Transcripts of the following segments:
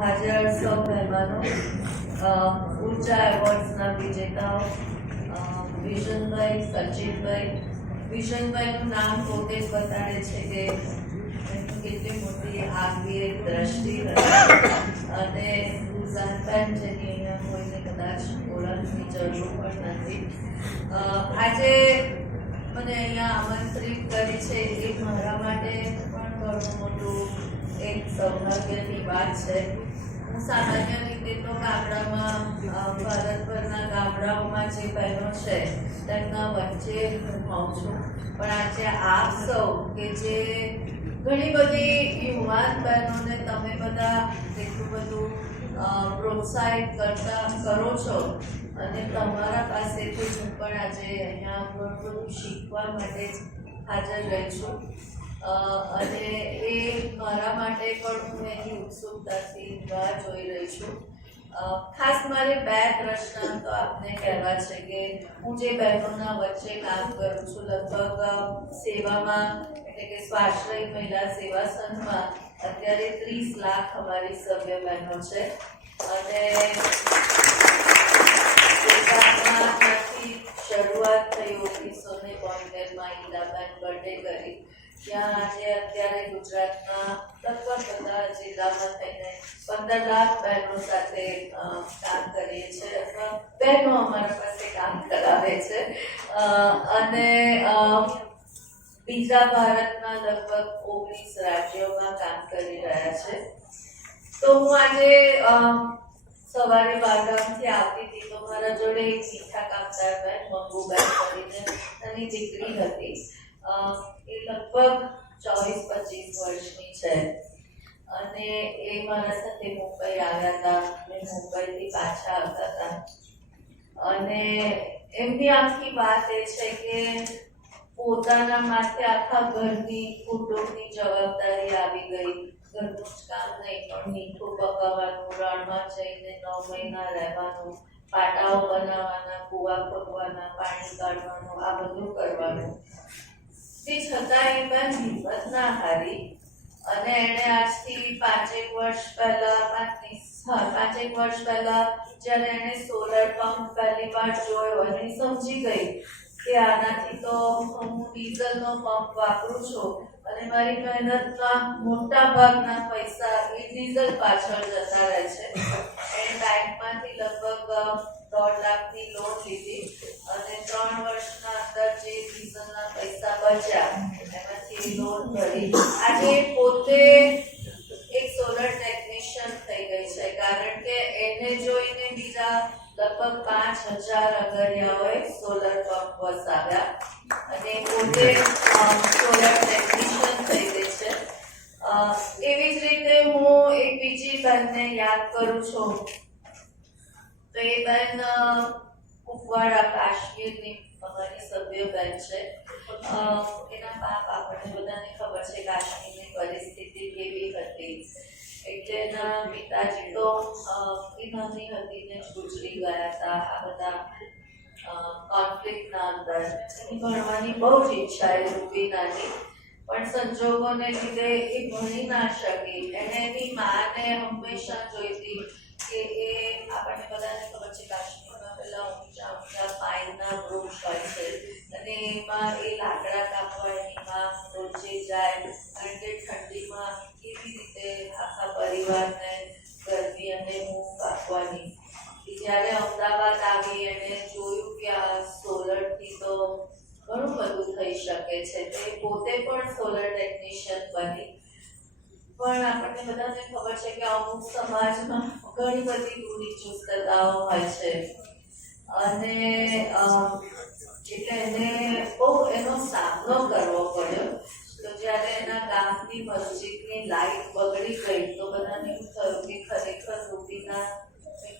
હાજર સૌ મહેમાનો, ઉર્જા એવોર્ડ્સના વિજેતાઓ, વિઝનભાઈ, સચિનભાઈ. વિઝનભાઈનું નામ પોતે જ બતાડે છે કે કેટલી મોટી આગવી એક દ્રષ્ટિ હતી અને જાણતા જેની અહીંયા કોઈને કદાચ ઓળખની જરૂર પણ નથી. આજે મને અહીંયા આમંત્રિત કરી છે એ મારા માટે પણ ઘણું મોટું એક સૌભાગ્યની વાત છે. હું સામાન્ય રીતે તો ગામડામાં ભારતભરના ગામડાઓમાં જે બહેનો છે તેમના વચ્ચે હું હોઉં છું, પણ આજે આપ સૌ કે જે ઘણી બધી યુવાન બહેનોને તમે બધા એટલું બધું પ્રોત્સાહિત કરો છો અને તમારા પાસેથી હું પણ આજે અહીંયા ઘણું બધું શીખવા માટે જ હાજર રહી છું અને એ મારા માટે પણ હું એની ઉત્સુકતાથી રાહ જોઈ રહી છું. ખાસ મારે 2 દ્રષ્ટાંતો આપને કહેવા છે કે હું જે બહેનોના વચ્ચે કામ કરું છું, લગભગ સેવામાં એટલે કે સ્વાશ્રય મહિલા સેવા સંઘમાં અત્યારે 30 લાખ અમારી સભ્ય બહેનો છે અને શરૂઆત થઈ 1972માં ઈદાબેન બર્થડે કરી. ત્યાં આજે અત્યારે ગુજરાતના લગભગ બધા જિલ્લામાં થઈને 15 લાખ બહેનો સાથે કામ કરીએ છીએ અથવા બહેનો અમારા પાસે કામ કરાવે છે અને બીજા ભારતના લગભગ 19 રાજ્યોમાં કામ કરી રહ્યા છે. તો હું આજે સવારે બાગામથી આવતી હતી તો મારા જોડે એક મીઠા કામદાર બેન મંગુબેન કરીને એની દીકરી હતી. એ લગભગ 24-25 વર્ષની છે અને એ મારા સાથે મુંબઈ આવ્યા હતા અને મુંબઈથી પાછા આવતા હતા અને એમની આખી વાત એ છે કે પોતાના માથે આખા ઘરની કુટુંબની જવાબદારી આવી ગઈ. ઘરનું જ કામ નહીં પણ મીઠું પકાવવાનું, રણમાં જઈને 9 મહિના રહેવાનું, પાટાઓ બનાવવાના, કૂવા ખોદવાના, પાણી કાઢવાનું, આ બધું કરવાનું. તે છતાં એ પણ હિંમત ના હારી અને એણે આજથી 5 વર્ષ પહેલા જ્યારે એણે સોલર પંપ પહેલી વાર જોયો અને સમજી ગઈ કે આનાથી તો હું ડીઝલનો પંપ વાપરું છું અને મારી મહેનતના મોટા ભાગના પૈસા એ ડીઝલ પાછળ જતા રહે છે. એણે બેંકમાંથી લગભગ 1.5 લાખની લોન લીધી અને 3 વર્ષના અંદર જે ડીઝલના પૈસા બચ્યા એમાંથી લોન ભરી આજે પોતે એક સોલર ટેકનિશિયન થઈ ગઈ છે કારણ કે એને જોઈને બીજા લગભગ 5000 અગરિયાઓએ સોલર પંપ વસાવ્યા અને પોતે સોલર ટેકનિશિયન થઈ ગઈ છે. એવી જ રીતે હું એક બીજી બહેનને યાદ કરું છું તો એ બહેન કુપવાડા કાશ્મીરની અમારી સભ્ય બહેન છે. એના બાપ આપણને બધાને ખબર છે કાશ્મીરની પરિસ્થિતિ કેવી હતી એટલે એના પિતાજી તો એ નાની હતી ને ગુજરી ગયા હતા આ બધા કોન્ફ્લિક્ટના અંદર. એની ભણવાની બહુ જ ઈચ્છા એ રૂબીનાની પણ સંજોગોને લીધે એ ભણી ના શકી. એને એની માને હંમેશા જોઈતી કે એ આપણને બધાને ખબર છે કાશ્મીરમાં પેલા ઊંચા ઊંચા પાઇનના વૃક્ષ હોય છે અને એમાં એ લાકડા કાપવા એની માં રોજે જાય કારણ કે ઠંડીમાં કેવી રીતે આખા પરિવારને ગરમી અને ઊંઘ આપવાની. જ્યારે અમદાવાદ આવી એને જોયું કે આ સોલરથી તો ઘણું બધું થઈ શકે છે. તે પોતે પણ સોલર ટેકનિશિયન બની. પણ આપણને બધાને ખબર છે કે અમુક સમાજમાં ઘણી બધી રૂઢિચુસ્તતાઓ હોય છે અને એટલે એને બહુ એનો સામનો કરવો પડ્યો. તો જ્યારે એના ગામની મસ્જિદની લાઈટ બગડી ગઈ તો બધાને એવું થયું કે ખરેખર રૂબીના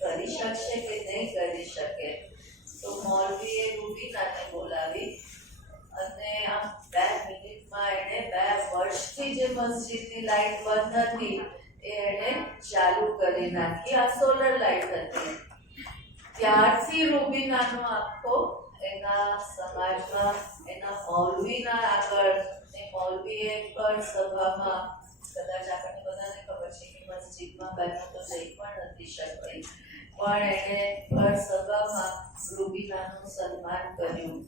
કરી શકશે કે નહીં કરી શકે. તો મૌલવીએ રૂબીનાને બોલાવી અને આમ 2 મિનિટમાં એણે 2 વર્ષથી જે મસ્જિદની લાઈટ બંધ હતી એ એણે ચાલુ કરી નાખી. આ સોલર લાઈટ હતી. ત્યારથી રૂબીનાનો આખો એના સમાજમાં એના મૌલવીના આગળ મૌલવીએ પણ સભામાં કદાચ આપણને બધાને ખબર છે કે મસ્જિદમાં બહેનો તો જઈ પણ એણે ભર સભામાં રૂબીનાનું સન્માન કર્યું.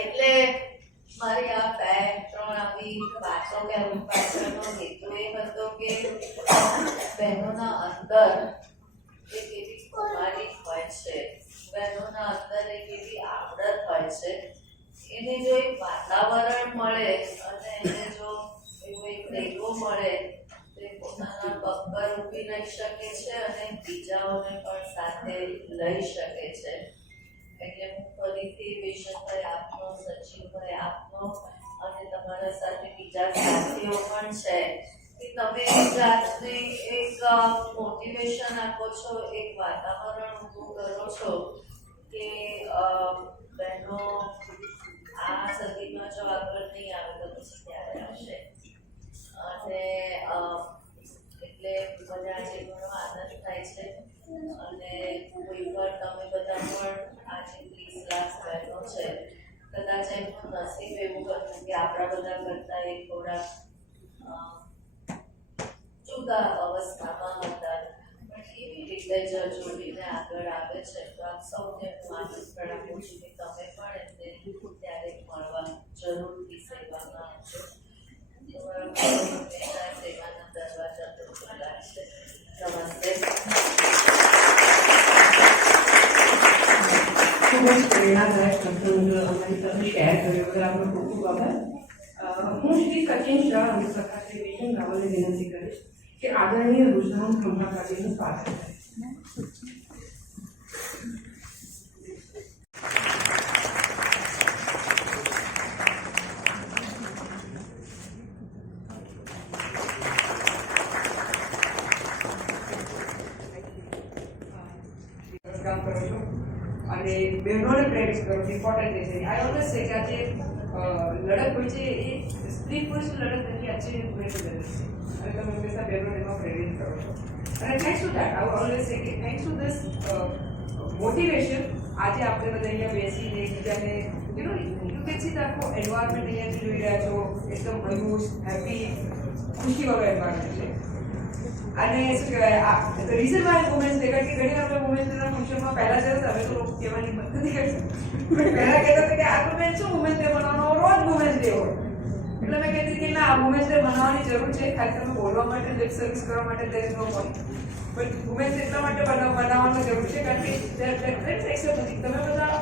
એટલે મારી આ 2-3 આવી વાતો કહેવા પાછળનો હેતુ એ હતો કે બહેનોના અંદર એક એવી કુમારી હોય છે, બહેનોના અંદર એક એવી આવડત હોય છે, એને જો એક વાતાવરણ મળે અને એને જો એવો એક દેવો મળે તો એ પોતાના પગ પર ઊભી રહી શકે છે અને બીજાઓને પણ સાથે લઈ શકે છે. એટલે હું ફરીથી વિશનભાઈ આપનો, સચિવભાઈ આપનો અને તમારા સાથે બીજા સાથીઓ પણ છે કે તમે એક જાતની એક મોટિવેશન આપો છો, એક વાતાવરણ ઊભું કરો છો કે બહેનો આ સદીમાં જો આગળ નહીં આવે તો પછી ક્યારે આવશે. અને એટલે મને આજે ઘણો આનંદ થાય છે અને કોઈ પણ તમે બધા પણ આજે 30 લાખ બહેનો છે, કદાચ એમનું નસીબ એવું હતું કે આપણા બધા કરતા એ થોડા જુદા અવસ્થામાં હતા, પણ એવી રીતે જોડીને આગળ આવે છે. તો આપ સૌને હું આમંત્રણ આપું છું કે તમે પણ એમને ક્યારેક મળવા જરૂરથી સેવામાં આવજો. તમારા સેવાના દરવાજા તો ખુલ્લા છે. નમસ્તે. ખૂબ જ પ્રેરણાદાયક પ્રસંગ અમારી સાથે શેર કર્યો બદલ આપનો ખૂબ ખૂબ આભાર. હું શ્રી સચિન શાહ અને સખા શ્રી વિષ્ણુ રાવલને વિનંતી કરીશ કે આદરણીય રુઝાન ખંભા પાટીલનું સ્વાગત કરે. કામ કરો છો અને બહેનોને પ્રેરિત કરો. ઇમ્પોર્ટન્ટ છે. આઈ ઓલવેઝ સે કે આજે લડત હોય છે એ સ્ત્રી પુરુષ લડત નથી, આજે બહેનો લડત છે અને તમે હંમેશા બહેનોને એમાં પ્રેરિત કરો છો. અને thanks to that I always say કે થેન્ક્સ ટુ ધીસ મોટિવેશન આજે આપણે બધા અહીંયા બેસીને એકબીજાને યુ કેન સી ધ આખો એન્વાયરમેન્ટ અહીંયાથી જોઈ રહ્યા છો, એકદમ હળવું, હેપી, ખુશીવાળો એન્વાયરમેન્ટ છે. અને શું કહેવાય રીઝન વાય વુમેન્સ ડે, કારણ કે ઘણી વાર વુમેન્સ ડેના ફંક્શનમાં પહેલા જતા અમે તો લોકો કહેવાની હિંમત નથી કરતા, પહેલા કહેતા હતા કે આ તો બેન શું વુમેન્સ ડે મનાવવાનો, રોજ વુમેન્સ ડે હોય. એટલે મેં કહેતી કે ના, વુમેન્સ ડે મનાવવાની જરૂર છે, ખાલી તમે બોલવા માટે, લિપ સર્વિસ કરવા માટે there is no point. પણ વુમેન્સ એટલા માટે બનાવવાની જરૂર છે કારણ કે તમે બધા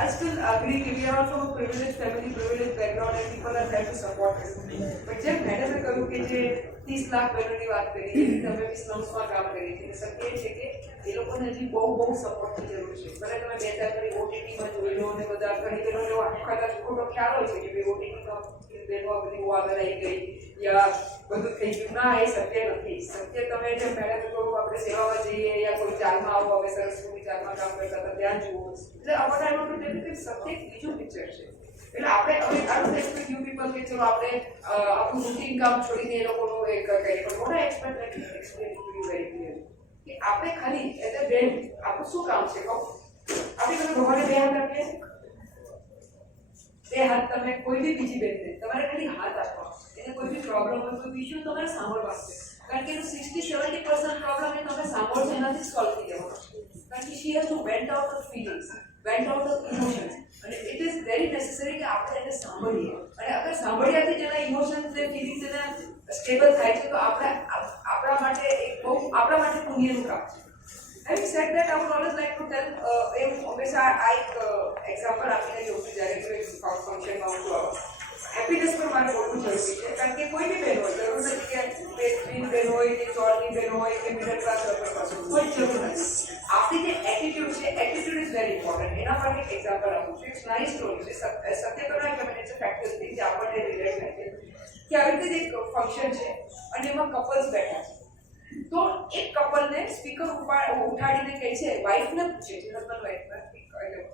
I still agree that we are from a privileged family, privileged background, and people are there to support us. But જેમ મેડમે કહ્યું કે જે 30 લાખ બહેનોની વાત કરી, તમે બી સ્લમ્સમાં કામ કરી છે, સત્ય એ છે કે એ લોકોને હજી બહુ સપોર્ટની જરૂર છે. ભલે તમે 2-4 ઓટીટીમાં જોઈ લો અને બધા ઘણી બહેનોને કદાચ ખોટો ખ્યાલ હોય છે કે ભાઈ ઓટીટીમાં બહેનો બધી બહુ આગળ આવી ગઈ યા બધું થઈ ગયું. ના, એ સત્ય નથી. સત્ય તમે જેમ મેડમે કહ્યું આપણે સેવામાં જઈએ યા કોઈ ચાલમાં આવો, હવે સરસ્વતી ચાલમાં કામ કરતા હતા ત્યાં જુઓ. એટલે આપણે એમાં સત્ય બીજું પિક્ચર છે. એટલે આપણે હવે આનું એક્સપેક્ટ યુ પીપલ કે ચલો આપણે આપણું રૂટીન કામ છોડીને એ લોકોનું એક કરીએ, પણ મોટા expect explain to you very clear કે આપણે ખાલી એઝ અ બેન આપણું શું કામ છે કહો. આપણે તમે ભગવાને 2 હાથ આપીએ છીએ, 2 હાથ તમે કોઈ બી બીજી બેનને તમારે ખાલી હાથ આપવા, એને કોઈ બી પ્રોબ્લેમ હોય, કોઈ ઇશ્યુ તમારે સાંભળવા છે. કારણ કે એનું 60-70% પ્રોબ્લેમ એ તમે સાંભળશો એનાથી સોલ્વ થઈ જવાનો છે. કારણ કે she has to vent out of feelings, vent out of emotions, અને ઇટ ઇઝ વેરી નેસેસરી કે આપણે એને સાંભળીએ. અને અગર સાંભળ્યાથી જેના ઇમોશન્સ ને ફિલિંગ્સ એના સ્ટેબલ થાય છે તો આપણા માટે એક બહુ આપણા માટે પુણ્યનું કામ છે. Having said that, I would always like to tell હંમેશા આ એક એક્ઝામ્પલ આપીને જોઉં છું જ્યારે કોઈ ફંક્શનમાં હું છું. હેપીનેસ પર મારે બોલવું જરૂરી છે કારણ કે કોઈ બી બહેન હોય, જરૂર નથી કે પેસ્ટ્રીન બહેન હોય કે ચોરની બહેન હોય કે મિડલ ક્લાસ વર્કર પાસે, કોઈ જરૂર નથી. આપણી જે એટીટ્યુડ છે, એટીટ્યુડ ઇઝ વેરી ઇમ્પોર્ટન્ટ. એના માટે એક એક્ઝામ્પલ આપું છું. એક નાની સ્ટોરી છે, સત્ય તો ના કહેવાય, ઇટ્સ અ ફેક્ટર થિંગ જે આપણને રિલેટ થાય છે કે આવી રીતે એક ફંક્શન છે અને એમાં કપલ્સ બેઠા છે. તો એક કપલને સ્પીકર ઉઠાડીને કહે છે, વાઈફને પૂછે છે, હસબન્ડ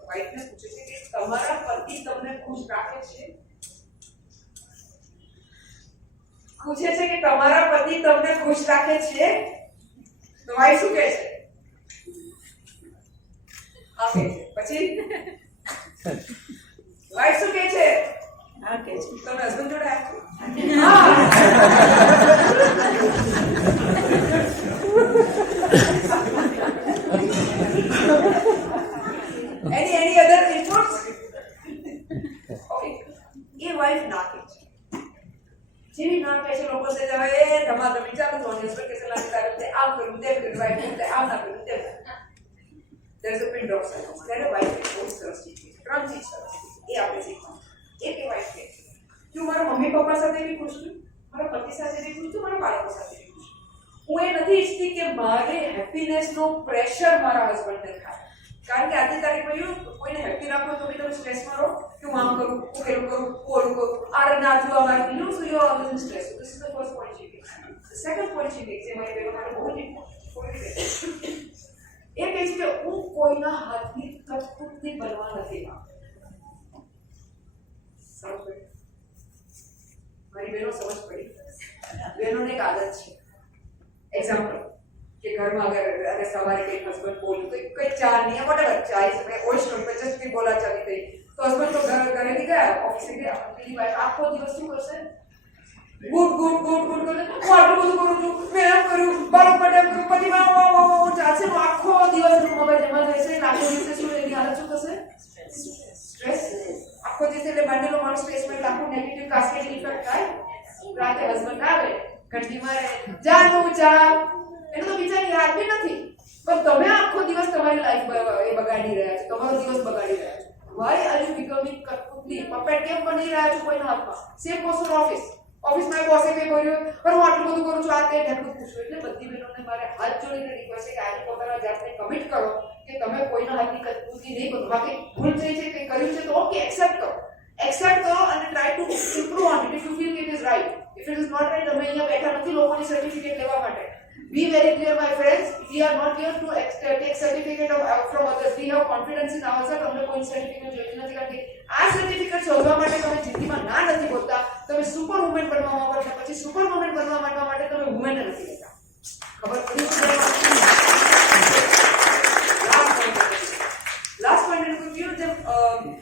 વાઈફને પૂછે છે કે તમારા પતિ તમને ખુશ રાખે છે? પૂછે છે કે તમારા પતિ તમને ખુશ રાખે છે? તો વાઈફ શું કહે છે? હા કહે છે. પછી વાઈફ શું કહે છે? હા કહે છે. તમે હસબન્ડ જોડે આવ્યો? હા ધમાધમી ચાલુ થવાની હસબન્ડ કે સલાહ તારે આમ કરું તેમ કરું વાઈફ કે આમ ના કરું તેમ there is a pin drop silence ત્યારે વાઈફ બહુ સરસ શીખી ત્રણ ચીજ સરસ એ આપણે શીખવાનું એક એ વાઈફ કે હું મારા મમ્મી પપ્પા સાથે બી ખુશ છું મારા પતિ સાથે બી ખુશ છું મારા બાળકો સાથે બી ખુશ છું હું એ નથી ઈચ્છતી કે મારે હેપીનેસનો પ્રેશર મારા હસબન્ડને થાય કારણ કે આજની તારીખમાં એવું કોઈને હેપી રાખો તો બી તમે સ્ટ્રેસમાં રહો કે હું આમ કરું હું પેલું કરું ઓલું કરું આ ના થયું અમારે you so you are always in stress this is the first point she makes the second point she makes એ મારી બહેનો માટે બહુ જ ઇમ્પોર્ટન્ટ એ કહે છે કે હું કોઈના હાથની કઠપૂતળી બનવા નથી માંગતી મારી બહેનો સમજ પડી બહેનોને એક આદત છે એક્ઝામ્પલ કે ઘરમાં अगर सवारे कहीं हस्बैंड बोलू तो कहीं चाय नहीं है वॉटेवर चाय से मैं ओल्ड स्टोरी पे जस्ट भी बोला चली गई तो हस्बैंड तो घरे नहीं गया ऑफिस से गया मेरी वाइफ आपको दिवस શું કરશે ગુડ ગુડ ગુડ ગુડ કરે હું આટલું બધું કરું છું મેં એમ કર્યું બાળક માટે એમ કર્યું પછી ચાલશે હું આખો દિવસ મગજ એમાં રહેશે આખો દિવસે શું એની હાલત શું થશે સ્ટ્રેસ આખો દિવસ એટલે માનેલો માણસ સ્ટ્રેસમાં આખું નેગેટિવ કાસ્કેડિંગ ઇફેક્ટ થાય રાતે હસબન્ડ આવે ઘંટી મારે જાનું જા એનો તો વિચાર યાદ બી નથી પણ તમે આખો દિવસ તમારી લાઈફ બગાડી રહ્યા છો તમારો દિવસ બગાડી રહ્યા છો વાય આર યુ બીકમિંગ કઠપૂતળી પપેટ કેમ બની રહ્યા છો કોઈના હાથમાં સેમ પોઝિશન ઓફિસમાં બોસે કઈ કર્યું પણ હું આટલું બધું કરું છું આ તે ઢેકડું પૂછું એટલે બધી બહેનોને મારે હાથ જોડીને રિક્વેસ્ટ છે કે આજે પોતાના જાતને કમિટ કરો કે તમે કોઈના હાથની કઠપૂતળી નહીં બનો બાકી ભૂલ થઈ છે કંઈ કર્યું છે તો ઓકે એક્સેપ્ટ કરો અને try to improve on it if you feel it is right if it is not right તમે અહીંયા બેઠા નથી લોકોની સર્ટિફિકેટ લેવા માટે Be very clear, my friends. We are not here to take certificate from others. We have confidence in ourselves. हमने कोई certificate જોઈતી નથી કારણ કે આ સર્ટિફિકેટ શોધવા માટે તમે જિંદગીમાં ના નથી બોલતા તમે સુપર વુમન બનવા માંગો પછી સુપર વુમન બનવા માટે તમે વુમન નથી લેતા ખબર પડી લાસ્ટ પોઈન્ટ એટલું કહ્યું જેમ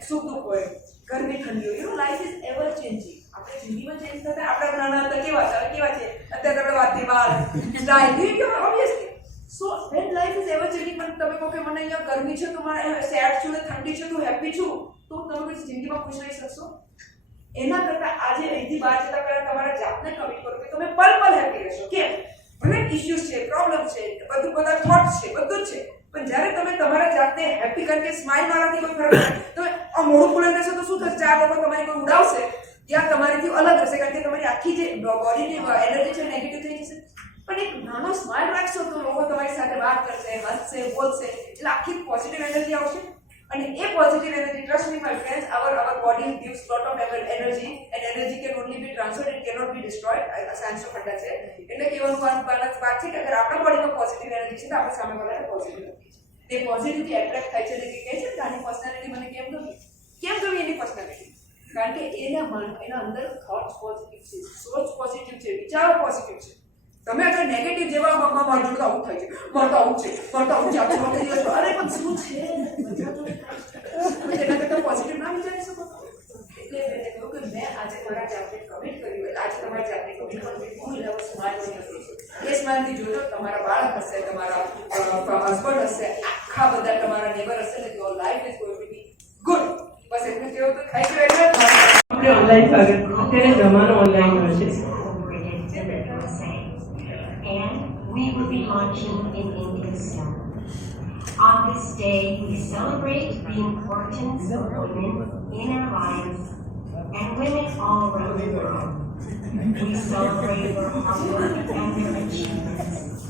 સુખ દુઃખ હોય ગરમી ઠંડી હોય લાઈફ ઇઝ એવર ચેન્જિંગ આપણે જિંદગીમાં ચેન્જ થતા આપણે નાના હતા કેવા છે અત્યારે આપણે વાતની વાત સ્ટાઇલ કે obviously so when life is ever changing પણ તમે કહો કે મને અહીંયા ગરમી છે તો મને સેડ છું ને ઠંડી છે તો હેપી છું તો તમે પછી જિંદગીમાં ખુશ રહી શકશો એના કરતાં આજે અહીંથી બહાર જતા પહેલા તમારા જાતને કમિટ કરો કે તમે પલ હેપી રહેશો કેમ ભલે ઇશ્યુઝ છે પ્રોબ્લેમ છે બધા થોટ્સ છે બધું જ છે પણ જ્યારે તમે તમારા જાતને હેપી કરીને સ્માઇલ મારવાથી કોઈ ફરક નથી તમે આ મોઢું ખુલ્લું રહેશો તો શું થશે ચાર લોકો તમારી કોઈ ઉડાવશે યા તમારીથી અલગ હશે કારણ કે તમારી આખી જે બોડીની એનર્જી છે નેગેટિવ થઈ જશે પણ એક નાનો સ્માઇલ રાખશો તો લોકો તમારી સાથે વાત કરશે હસશે બોલશે એટલે આખી પોઝિટિવ એનર્જી આવશે અને એ positive energy trust me my friends our body gives lot of energy and energy can only be transferred it cannot be destroyed science funda છે એટલે કેવાનું વાત છે કે અગર આપણા બોડીમાં પોઝિટિવ એનર્જી છે તો આપણે સામે વાળાને પોઝિટિવ નથી તે પોઝિટિવથી એટ્રેક્ટ થાય છે એટલે કહે છે કે આની પર્સનાલિટી મને કેમ ગમી એની પર્સનાલિટી કારણ કે એના અંદર થોટ્સ પોઝિટિવ છે સોચ પોઝિટિવ છે વિચારો પોઝિટિવ છે તમે અગર નેગેટિવ જેવા મારું જોડે આવું થાય છે મારું તો આવું છે આખો દિવસ અરે પણ શું છે એના કરતાં પોઝિટિવ ના વિચારી શકો એટલે મેં કહ્યું કે મેં આજે મારા જાતને કમિટ કર્યું આજે તમારી જાતને કમિટ કરવી હું લેવો સ્માર્ટ નથી એ સ્માર્ટથી જોજો તમારા બાળક હશે તમારા હસબન્ડ હશે આખા બધા તમારા નેબર હશે ને તો life is going to be good બસ એટલું કેવું તો થઈ ગયું એટલે આપણે ઓનલાઈન સ્વાગત અત્યારે જમાનો ઓનલાઈન હોય છે and we will be launching in India soon. On this day, we celebrate the importance of women in our lives and women all around the world. We celebrate their hard work and their achievements.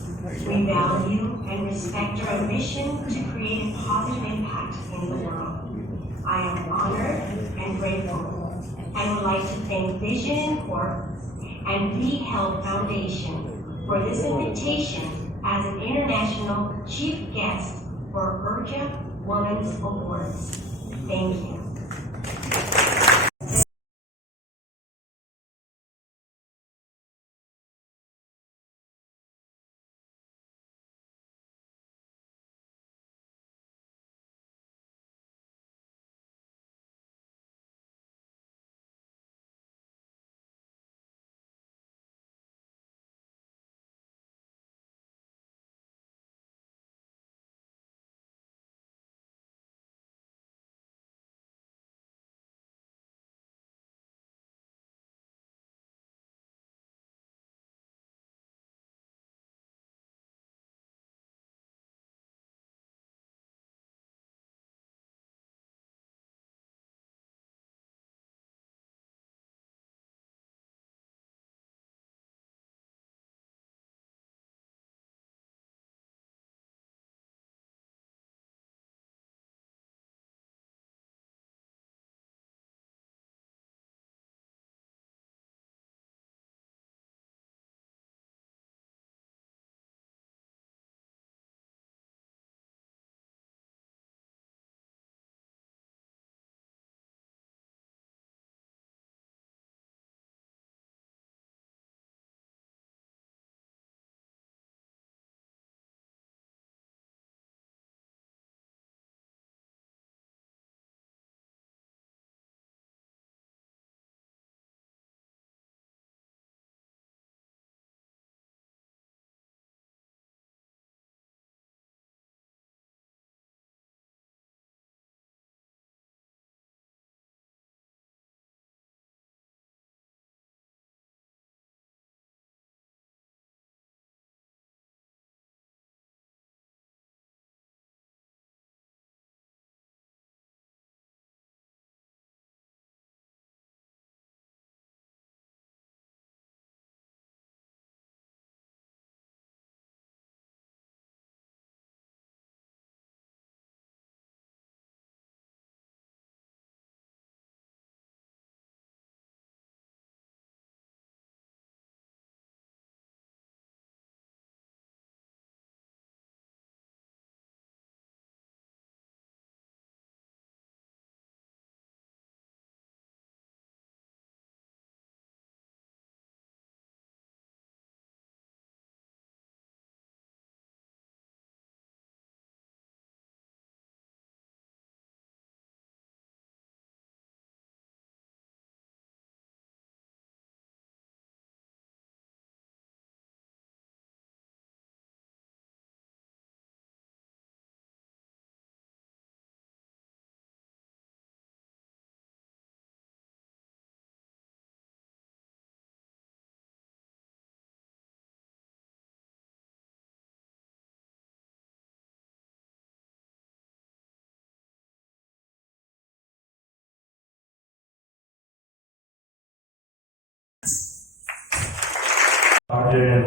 We value and respect our mission to create a positive impact in the world. I am honored and grateful. I would like to thank Vision Corp and the Health Foundation for this invitation as an international chief guest for Urja Women's Awards. Thank you.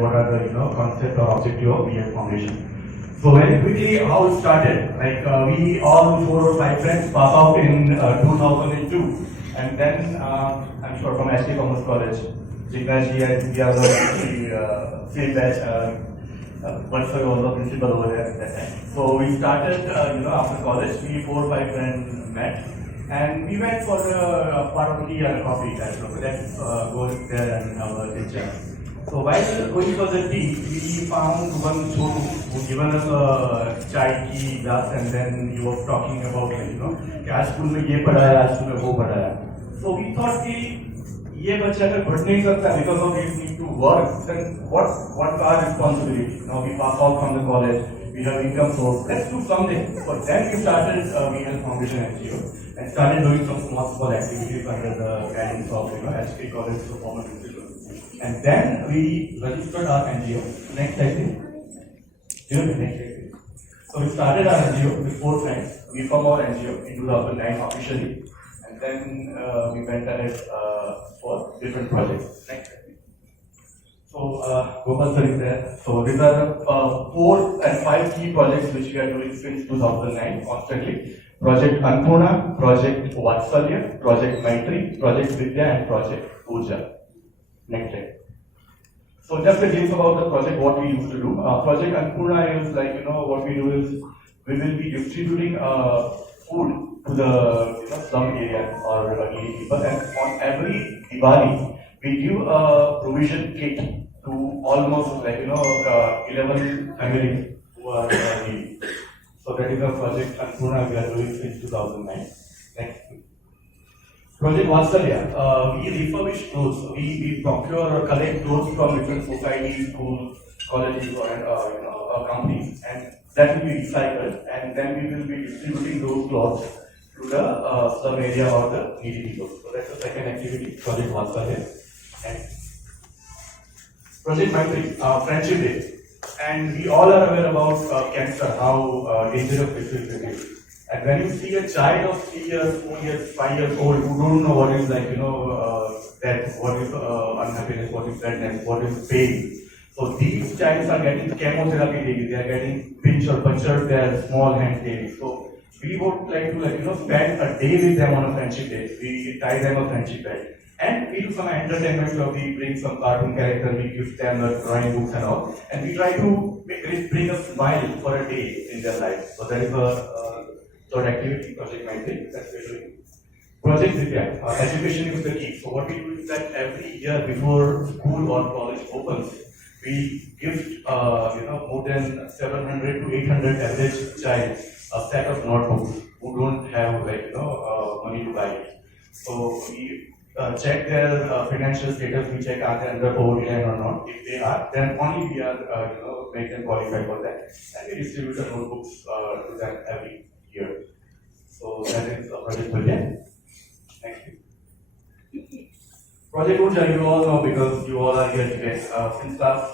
what are the concept or objective of BF Foundation. So very quickly, how it started. Like we all 4 or 5 friends pass out in 2002, and then I'm sure from SK Commerce College, Jignaji and we are the same batch. But sir was the principal over there at that time. So we started, after college, we 4 or 5 friends met, and we went for part of tea and coffee. Let's go there and have a teacher. So while going for the tea, we found one Chotu who given us a chai tea glass, and then he was talking about कि आज school में ये पढ़ाया, आज school में वो पढ़ाया. So we thought कि ये बच्चा अगर पढ़ नहीं सकता because of his need to work, then what our responsibility? Now we pass out from the college, we have income source. Let's do something. So then we started BF Foundation NGO and started doing some small activities under the guidance of SK College Performance Institute. And then we registered our NGO. Next slide, please. Next slide. So we started our NGO with 4 friends. We formed our NGO in 2009 officially, and then we went ahead for different projects. Next slide. So Gopal sir is there. So these are the 4 and 5 key projects which we are doing since 2009 constantly. Project Annapurna, Project Vatsalya, Project Maitri, Project Vidya, and Project Puja. Next slide. So just a glimpse about the project, what we used to do. Project Annapurna is like, what we do is we will be distributing food to the slum area or needy people, and on every Diwali we give a provision kit to almost like 11 families who are needy. So that is a project Annapurna we are doing since 2009. Next. Project Vatsalya, we refurbish clothes. We procure or collect clothes from different societies, schools, colleges, or companies, and that will be recycled, and then we will be distributing those clothes to the slum area or the needy people. So that's the second activity, Project Vatsalya. And Project Maitri, Friendship Day. And we all are aware about cancer, how dangerous this is. And when you see a child of 3 years, 4 years, 5 years old who don't know what is like, death, what is unhappiness, what is sadness, what is pain. So these childs are getting chemotherapy daily, they are getting pinch or punctured their small hands daily. So we would like to spend a day with them on a friendship day. We tie them a friendship belt. And we do some entertainment, so we bring some cartoon characters, we give them the drawing books and all. And we try to bring a smile for a day in their life. So that is a third activity, Project Maitri, that's what we're doing. Project Vidya, education is the key. So what we do is that every year before school or college opens, we give more than 700 to 800 average child a set of notebooks who don't have money to buy it. So we check their financial status, we check are they under poverty line or not. If they are, then only we are make them qualify for that, and we distribute the notebooks to them every year. So that is Project Vidya. Thank you. Project Puja, you all know because you all are here today. Since last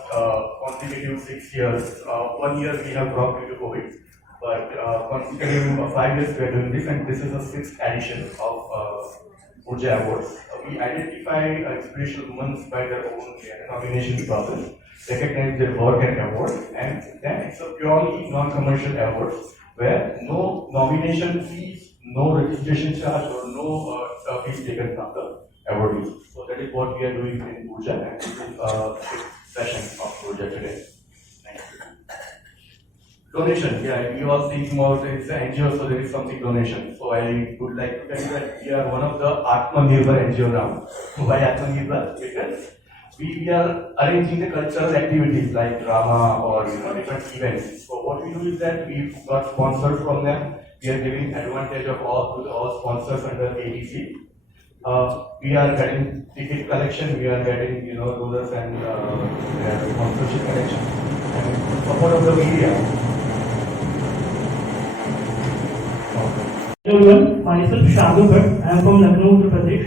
consecutive 6 years, 1 year we have dropped due to COVID, but consecutive 5 years we are doing this, and this is the 6th edition of Puja Awards. We identify inspirational women by their own nomination process, recognize their work and award, and then it's a purely non-commercial award where no nomination fees, no registration charge, or no fees taken from the awardees. So that is what we are doing in Puja, and this is a session of Puja today. Thank you. Donation, yeah, you all think more, it's an NGO, so there is something donation. So I would like to tell you that we are one of the Atmanirbhar NGO now. So why Atmanirbhar? Because we are arranging the cultural activities like drama or different events. So what we do is that we got sponsors from them. We are giving advantage of all sponsors under ABC. We are getting ticket collection. We are getting rulers and sponsorship collection and support of the media. Hello everyone, myself Shadu Bhatt. I am from Lucknow, Uttar Pradesh,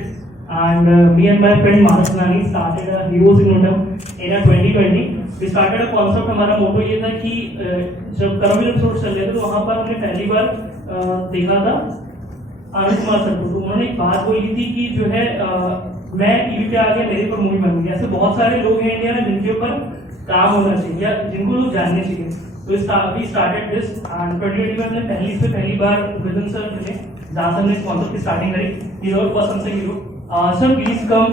and me and my friend Manas Nani started a Heroes in Autumn in 2020. We started a concept. हमारा मोटो ये था कि जब कर्मवीर episode चल रहे थे तो वहाँ पर हमने पहली बार देखा था आनंद कुमार सर को। तो उन्होंने एक बात बोली थी कि जो है मैं टीवी पे आ गया मेरे पर मूवी बन गई। ऐसे बहुत सारे लोग हैं इंडिया में जिनके ऊपर काम होना चाहिए या जिनको लोग जानने चाहिए। तो वी स्टार्टेड दिस एंड 2021 में पहली बार विजन सर मिले जहाँ से हमने स्पॉन्सर की स्टार्टिंग करी। हीरो पर्सन से हीरो सर प्लीज कम।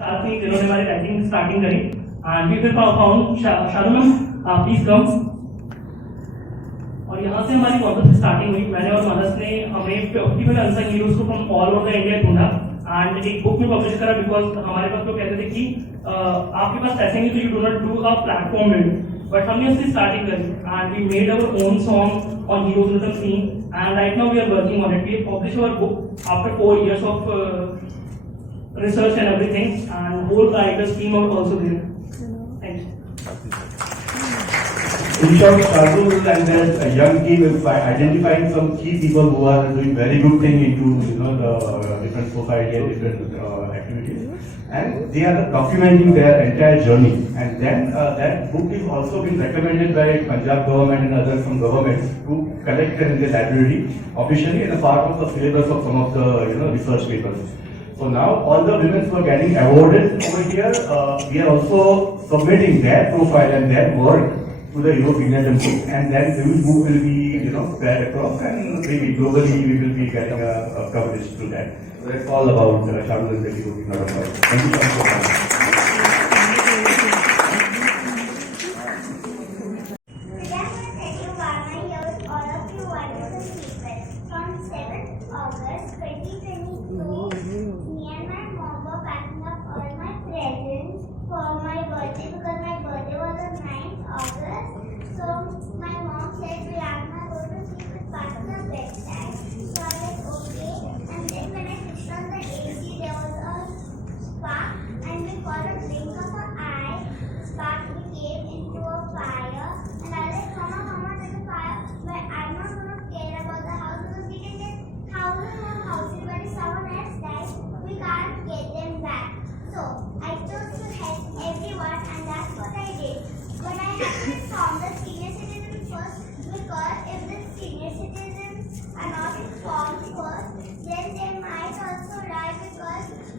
साथ ही जिन्होंने हमारी राइटिंग स्टार्टिंग करी एंड वी फिर फाउंड शारू मैम प्लीज कम। और यहाँ से हमारी कॉन्सेप्ट स्टार्टिंग हुई। मैंने और मनस ने हमें 55 अनसंग हीरोज को from all over the India ढूंढा एंड एक बुक में पब्लिश करा बिकॉज हमारे पास लोग कहते थे कि आपके पास पैसे नहीं तो you do not do a platform video. But हमने उसकी स्टार्टिंग करी and we made our own song on heroism scene and right now we are working on it. We publish our book after 4 years of research and everything, and whole writers team are also there. Thanks. In short, Shardul and their young team is by identifying some key people who are doing very good thing into the different society and different activities, and they are documenting their entire journey. And then that book is also been recommended by Punjab government and other some governments to collect in the library officially as a part of the syllabus of some of the research papers. So now all the women who are getting awarded over here, we are also submitting their profile and their work to the European Agency, and then the book will be spread across, and maybe globally we will be getting a coverage to that. So that's all about Shardul and Delhi working out of us. Thank you so much. Today I'm going to tell you about my years, all of you wonderful people. From 7th August 2022, me and my mom were packing up all my presents for my birthday because my birthday was on 9th August. So my mom said, Rihanna, go to sleep with part of the bedtime. So I was okay. And then when I switched on the AC, there was a spark, and because of the blink of an eye, the spark became into a fire. And I was like, Mama, there's a fire. But I'm not going to care about the house because we can get houses or houses, but if someone else dies, we can't get them back. So I chose to help everyone, and that's what I did. But I had to inform the senior citizens first, because if the senior citizens are not informed first, then they might also die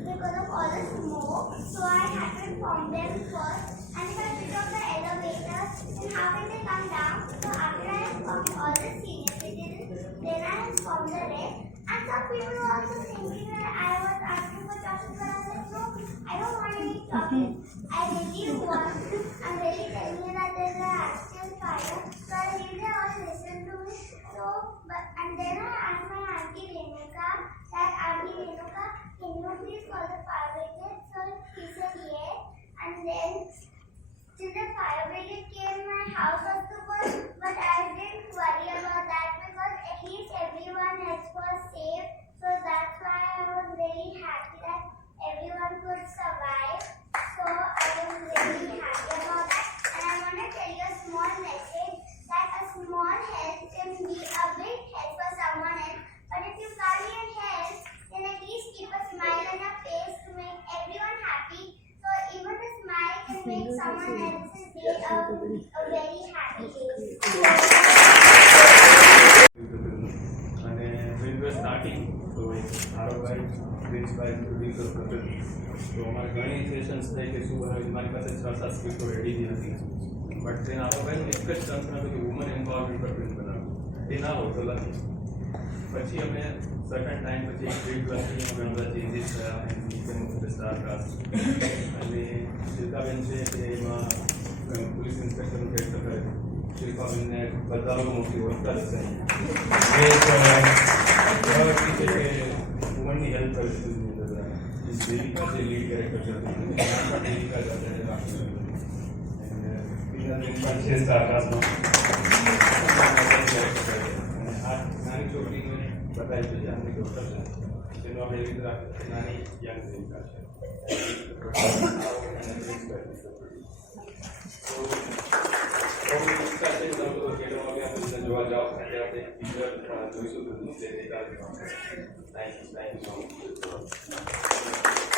because of all the smoke. So I had to inform them first. And if I switch off the elevator, then how can they come down? So after I informed all the senior citizens, then I informed the rest. And some people were also thinking that I was asking for chocolate, but I was like, no, I don't want any chocolate. I really want. I'm really telling you that there's an actual fire. So I really all listen to me. And then I asked my auntie Renuka, can you please call the fire brigade? So he said yes. And then till the fire brigade came, my house was to burn, but I didn't worry about that because at least everyone else was safe. So that's why I was really happy that everyone could survive. So I was really happy about that. And I want to tell you a small message that a small help can be a big help for someone else. But if you can't get help, then at least keep a smile on your face to make everyone happy. So even a smile can make someone else's day a very happy day. અને when we were starting, તો આરોગ્ય prince by producer કરતો તો અમારે ઘણી sessions થઈ કે શું મારી પાસે 6-7 સ્ક્રિપ્ટો રેડી હતી બટ તેના આરોગ્યનું એક જ ટર્મ્સમાં હતું કે વુમન એમ્પાવરમેન્ટ પર પ્રિન્ટ બનાવવું એ ના હોય તો લખી પછી અમે સર્ટન ટાઈમ પછી એક ગ્રેડ પ્લસથી અમે બધા ચેન્જીસ થયા સ્ટાર કાસ્ટ અને શિલ્પાબેન છે તે એમાં પોલીસ ઇન્સ્પેક્ટરનું કેરેક્ટર કરે શિલ્પાબેનને બધા લોકો મોટી ઓળખતા જ છે વુમનની હેલ્પ કરે છે દેવિકા જે લીડ કેરેક્ટર છે દેવિકા છે સ્ટાર કાસ્ટમાં આ નાની છોકરીને બતાવી છે જે આમની ડોક્ટર છે તેનો આપણે એવી રીતે નાની યંગ દેવિકા છે જોવા જાઓ ત્યારે આપણે પિક્ચર જોઈશું બધું તે થેન્ક યુ સો મચ